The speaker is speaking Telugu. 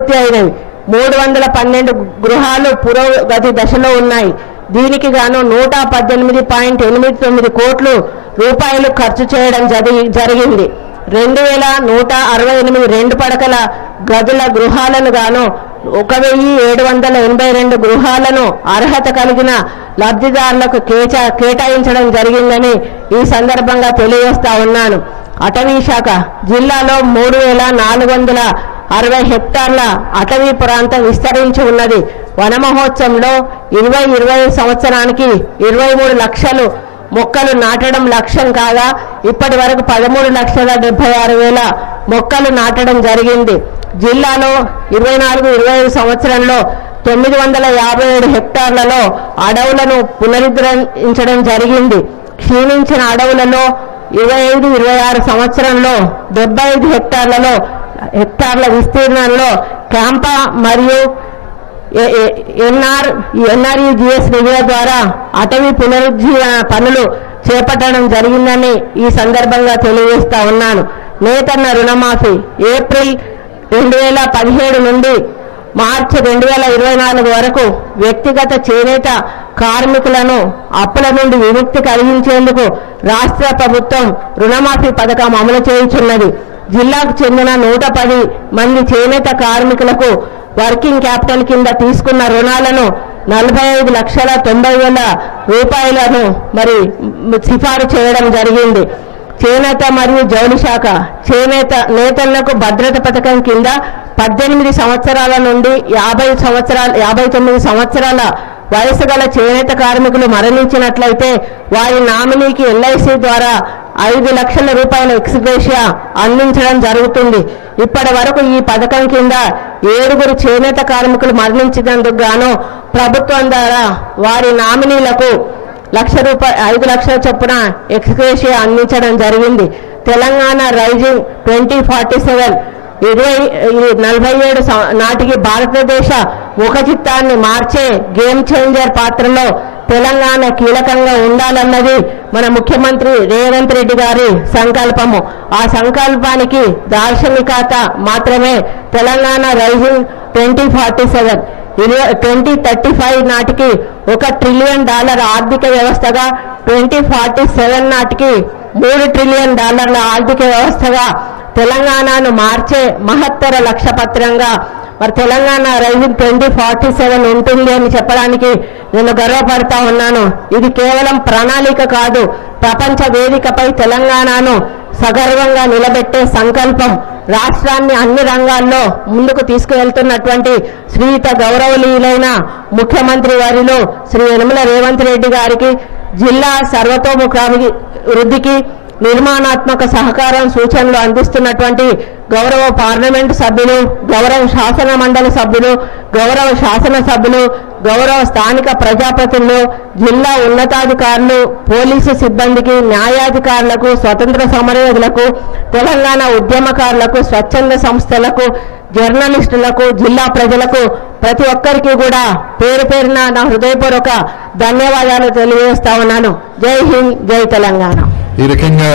పూర్తి అయినవి. 312 గృహాలు పురోగతి దశలో ఉన్నాయి. దీనికి గాను 118.89 కోట్ల రూపాయలు ఖర్చు చేయడం జరిగింది. 2168 2 పడకల గదుల గృహాలను గాను 1782 గృహాలను అర్హత కలిగిన లబ్ధిదారులకు కేటాయించడం జరిగిందని ఈ సందర్భంగా తెలియజేస్తా ఉన్నాను. అటవీ శాఖ జిల్లాలో 3460 హెక్టార్ల అటవీ ప్రాంతం విస్తరించి ఉన్నది. వన మహోత్సవంలో 2020 సంవత్సరానికి 23 లక్షలు మొక్కలు నాటడం లక్ష్యం కాగా ఇప్పటి వరకు 13,76,000 మొక్కలు నాటడం జరిగింది. జిల్లాలో 24-25 సంవత్సరంలో 957 హెక్టార్లలో అడవులను పునరుద్ధరించడం జరిగింది. క్షీణించిన అడవులలో 25-26 సంవత్సరంలో 75 హెక్టార్ల విస్తీర్ణంలో క్యాంపా మరియు ఎన్ఆర్ఈజిఎస్ నిధుల ద్వారా అటవీ పునరుజ్జీవన పనులు చేపట్టడం జరిగిందని ఈ సందర్భంగా తెలియజేస్తా ఉన్నాను. నేతన్న రుణమాఫీ ఏప్రిల్ 2017 నుండి మార్చి 2024 వరకు వ్యక్తిగత చేనేత కార్మికులను అప్పుల నుండి విముక్తి కలిగించేందుకు రాష్ట్ర ప్రభుత్వం రుణమాఫీ పథకం అమలు చేయుచున్నది. జిల్లాకు చెందిన 110 మంది చేనేత కార్మికులకు వర్కింగ్ క్యాపిటల్ కింద తీసుకున్న రుణాలను 45,90,000 రూపాయలను సిఫారు చేయడం జరిగింది. చేనేత మరియు జౌళి శాఖ నేతలకు భద్రత పథకం కింద 18 సంవత్సరాల నుండి 59 సంవత్సరాల వయసు గల చేనేత కార్మికులు మరణించినట్లయితే వారి నామినీకి LIC ద్వారా 5 లక్షల రూపాయల ఎక్స్గ్రేషియా అందించడం జరుగుతుంది. ఇప్పటి వరకు ఈ పథకం కింద 7 చేనేత కార్మికులు మరణించినందుకు గాను ప్రభుత్వం ద్వారా వారి నామినీలకు 5 లక్షల చొప్పున ఎక్స్గ్రేషియా అందించడం జరిగింది. తెలంగాణ రైజింగ్ 2047 2047 నాటికి భారతదేశ ముఖ చిత్తాన్ని మార్చే గేమ్ చేంజర్ పాత్రలో తెలంగాణ కీలకంగా ఉండాలన్నది మన ముఖ్యమంత్రి రేవంత్ రెడ్డి గారి సంకల్పము. ఆ సంకల్పానికి దార్శనికత మాత్రమే తెలంగాణ రైజింగ్ 2047 2035 నాటికి $1 ట్రిలియన్ ఆర్థిక వ్యవస్థగా 2047 నాటికి $3 ట్రిలియన్ ఆర్థిక వ్యవస్థగా తెలంగాణను మార్చే మహత్తర లక్ష్యపత్రంగా తెలంగాణ రైజింగ్ 2047 ఉంటుంది అని చెప్పడానికి నేను గర్వపడతా ఉన్నాను. ఇది కేవలం ప్రణాళిక కాదు, ప్రపంచ వేదికపై తెలంగాణను సగర్వంగా నిలబెట్టే సంకల్పం. రాష్ట్రాన్ని అన్ని రంగాల్లో ముందుకు తీసుకువెళ్తున్నటువంటి శ్రీయుత గౌరవనీయులైన ముఖ్యమంత్రి వారిలో శ్రీ యనమల రేవంత్ రెడ్డి గారికి జిల్లా సర్వతోముఖాభివృద్ధికి నిర్మాణాత్మక సహకారం సూచనలు అందిస్తున్నటువంటి గౌరవ పార్లమెంటు సభ్యులు, గౌరవ శాసన మండలి సభ్యులు, గౌరవ శాసనసభ్యులు, గౌరవ స్థానిక ప్రజాప్రతినిధులు, జిల్లా ఉన్నతాధికారులు, పోలీసు సిబ్బందికి, న్యాయాధికారులకు, స్వతంత్ర సమరయోధులకు, తెలంగాణ ఉద్యమకారులకు, స్వచ్ఛంద సంస్థలకు, జర్నలిస్టులకు, జిల్లా ప్రజలకు ప్రతి ఒక్కరికి కూడా పేరు పేరున నా హృదయపూర్వక ధన్యవాదాలు తెలియజేస్తా ఉన్నాను. జై హింద్, జై తెలంగాణ. ఈ రకంగా